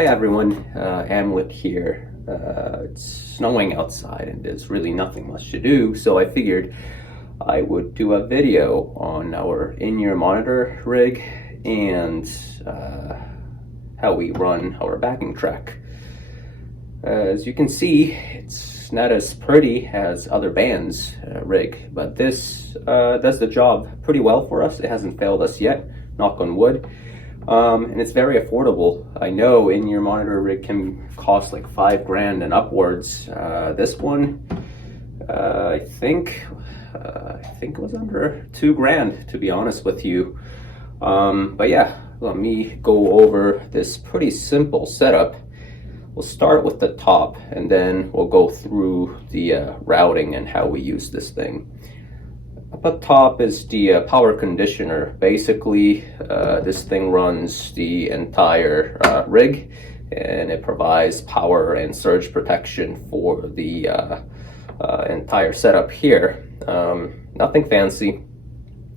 Hi everyone, Amlet here. It's snowing outside and there's really nothing much to do, so I figured I would do a video on our InEar Monitor rig and how we run our backing track. As you can see, it's not as pretty as other bands' rig, but this does the job pretty well for us. It hasn't failed us yet, knock on wood. And it's very affordable. I know InEar Monitor rig can cost like $5,000 and upwards. This one, I think it was under $2,000, to be honest with you. But yeah, let me go over this pretty simple setup. We'll start with the top, and then we'll go through the routing and how we use this thing. Up at top is the power conditioner. Basically, this thing runs the entire rig, and it provides power and surge protection for the entire setup here. Nothing fancy.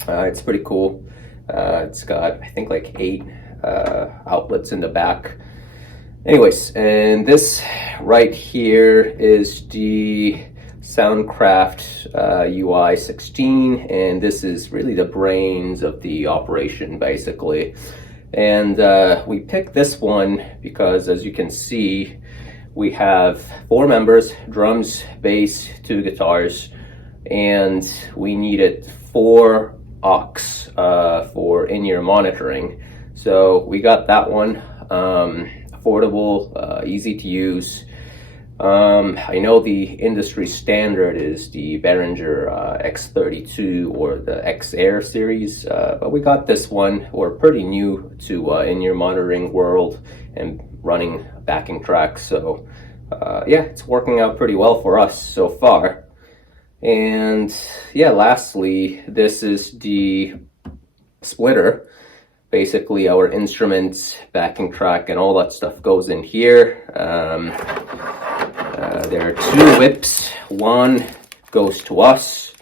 It's pretty cool. It's got, I think, like 8 outlets in the back. Anyways, and this right here is the Soundcraft UI 16, and this is really the brains of the operation, basically. And we picked this one because, as you can see, we have 4 members: drums, bass, 2 guitars, and we needed 4 aux for InEar monitoring. So we got that one. Affordable, easy to use. I know the industry standard is the Behringer X32 or the X-Air series, but we got this one. We're pretty new to InEar monitoring world and running backing tracks, so yeah, it's working out pretty well for us so far. And yeah, lastly, this is the splitter. Basically, our instruments, backing track, and all that stuff goes in here. There are 2 whips. One goes to us,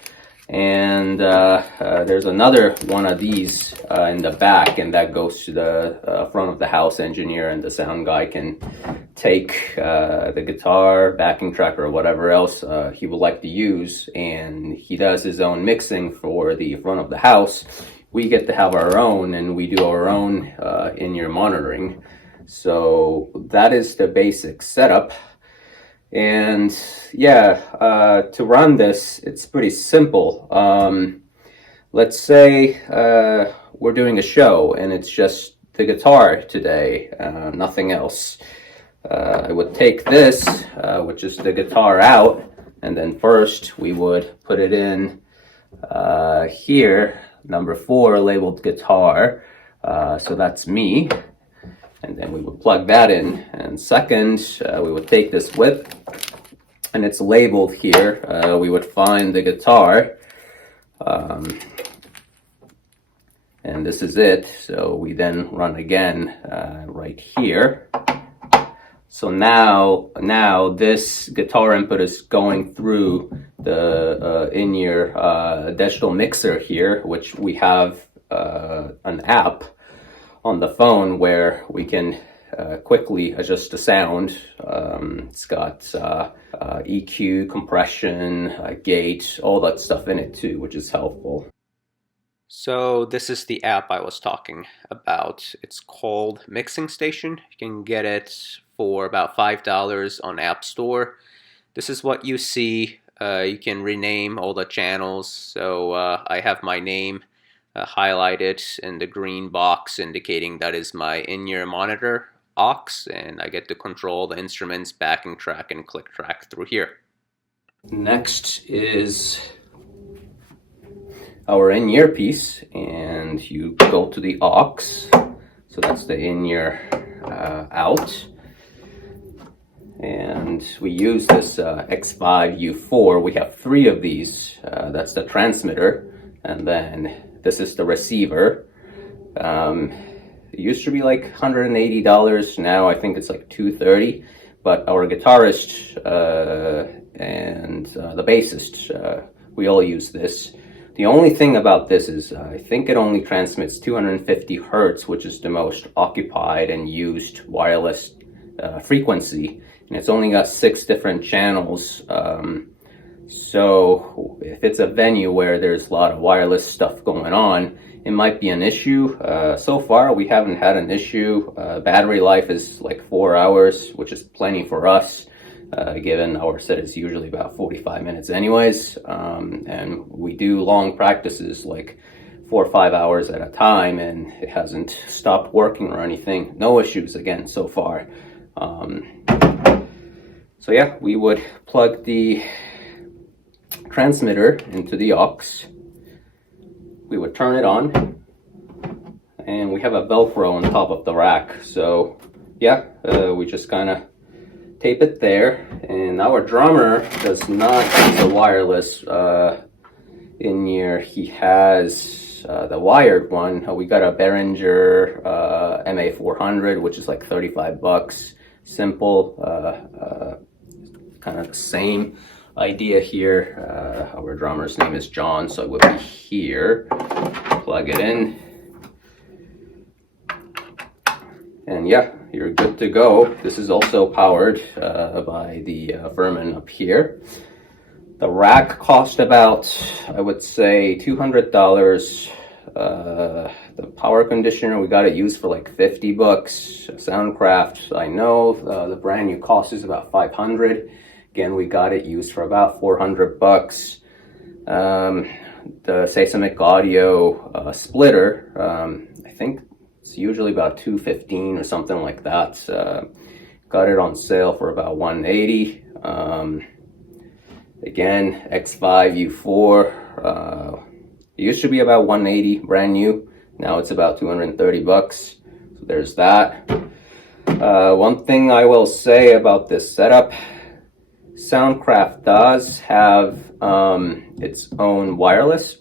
and there's another one of these in the back, and that goes to the front of the house engineer, and the sound guy can take the guitar, backing track, or whatever else he would like to use, and he does his own mixing for the front of the house. We get to have our own, and we do our own InEar monitoring. So that is the basic setup. And yeah, to run this, it's pretty simple. Let's say we're doing a show and it's just the guitar today, nothing else. I would take this, which is the guitar, out, and then first we would put it in here, number 4, labeled guitar. So that's me. And then we would plug that in. And second, we would take this whip, and it's labeled here. We would find the guitar, and this is it. So we then run again right here. So now this guitar input is going through the InEar digital mixer here, which we have an app on the phone where we can quickly adjust the sound. It's got EQ, compression, gate, all that stuff in it too, which is helpful. So this is the app I was talking about. It's called Mixing Station. You can get it for about $5 on App Store. This is what you see. You can rename all the channels. So I have my name highlighted in the green box, indicating that is my InEar monitor aux, and I get to control the instruments, backing track, and click track through here. Next is our InEar piece, and you go to the aux. So that's the InEar out. And we use this X5U4. We have 3 of these. That's the transmitter, and then this is the receiver. It used to be like $180. Now I think it's like $230. But our guitarist and the bassist, we all use this. The only thing about this is I think it only transmits 250 hertz, which is the most occupied and used wireless frequency, and it's only got 6 different channels. So if it's a venue where there's a lot of wireless stuff going on, it might be an issue. So far, we haven't had an issue. Battery life is like 4 hours, which is plenty for us, given our set is usually about 45 minutes anyways. And we do long practices, like 4 or 5 hours at a time, and it hasn't stopped working or anything. No issues again so far. So yeah, we would plug the transmitter into the aux. We would turn it on, and we have a Velcro on top of the rack. So yeah, we just kind of tape it there. And our drummer does not use a wireless InEar. He has the wired one. We got a Behringer MA400, which is like $35. Simple, kind of the same idea here. Our drummer's name is John, so it would be here. Plug it in, and yeah, you're good to go. This is also powered by the Vermin up here. The rack cost about, I would say, $200. The power conditioner, we got it used for like $50. Soundcraft, I know the brand new cost is about $500. Again, we got it used for about $400. The Seismic Audio splitter, I think it's usually about $215 or something like that. Got it on sale for about $180. Again, X5 U4, it used to be about $180 brand new. Now it's about $230. So there's that. One thing I will say about this setup, Soundcraft does have its own wireless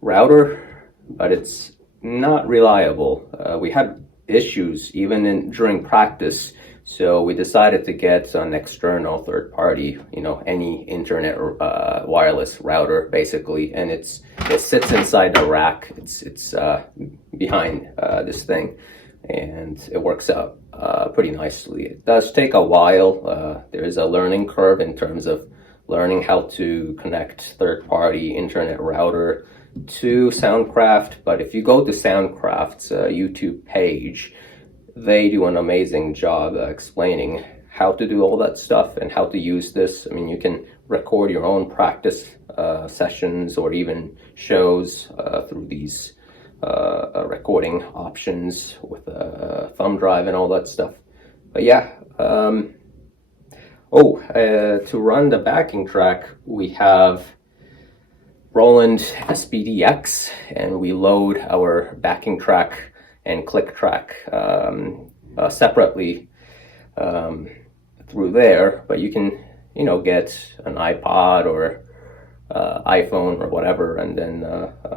router, but it's not reliable. We had issues even during practice, so we decided to get an external third party, any internet wireless router basically, and it sits inside the rack. It's behind this thing, and it works out pretty nicely. It does take a while. There is a learning curve in terms of learning how to connect third-party internet router to Soundcraft, but if you go to Soundcraft's YouTube page, they do an amazing job explaining how to do all that stuff and how to use this. I mean, you can record your own practice sessions or even shows through these recording options with a thumb drive and all that stuff. But yeah, to run the backing track, we have Roland SPDX, and we load our backing track and click track separately through there. But you can, get an iPod or iPhone or whatever, and then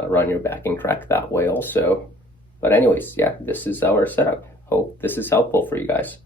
run your backing track that way also. But anyways, yeah, this is our setup. Hope this is helpful for you guys.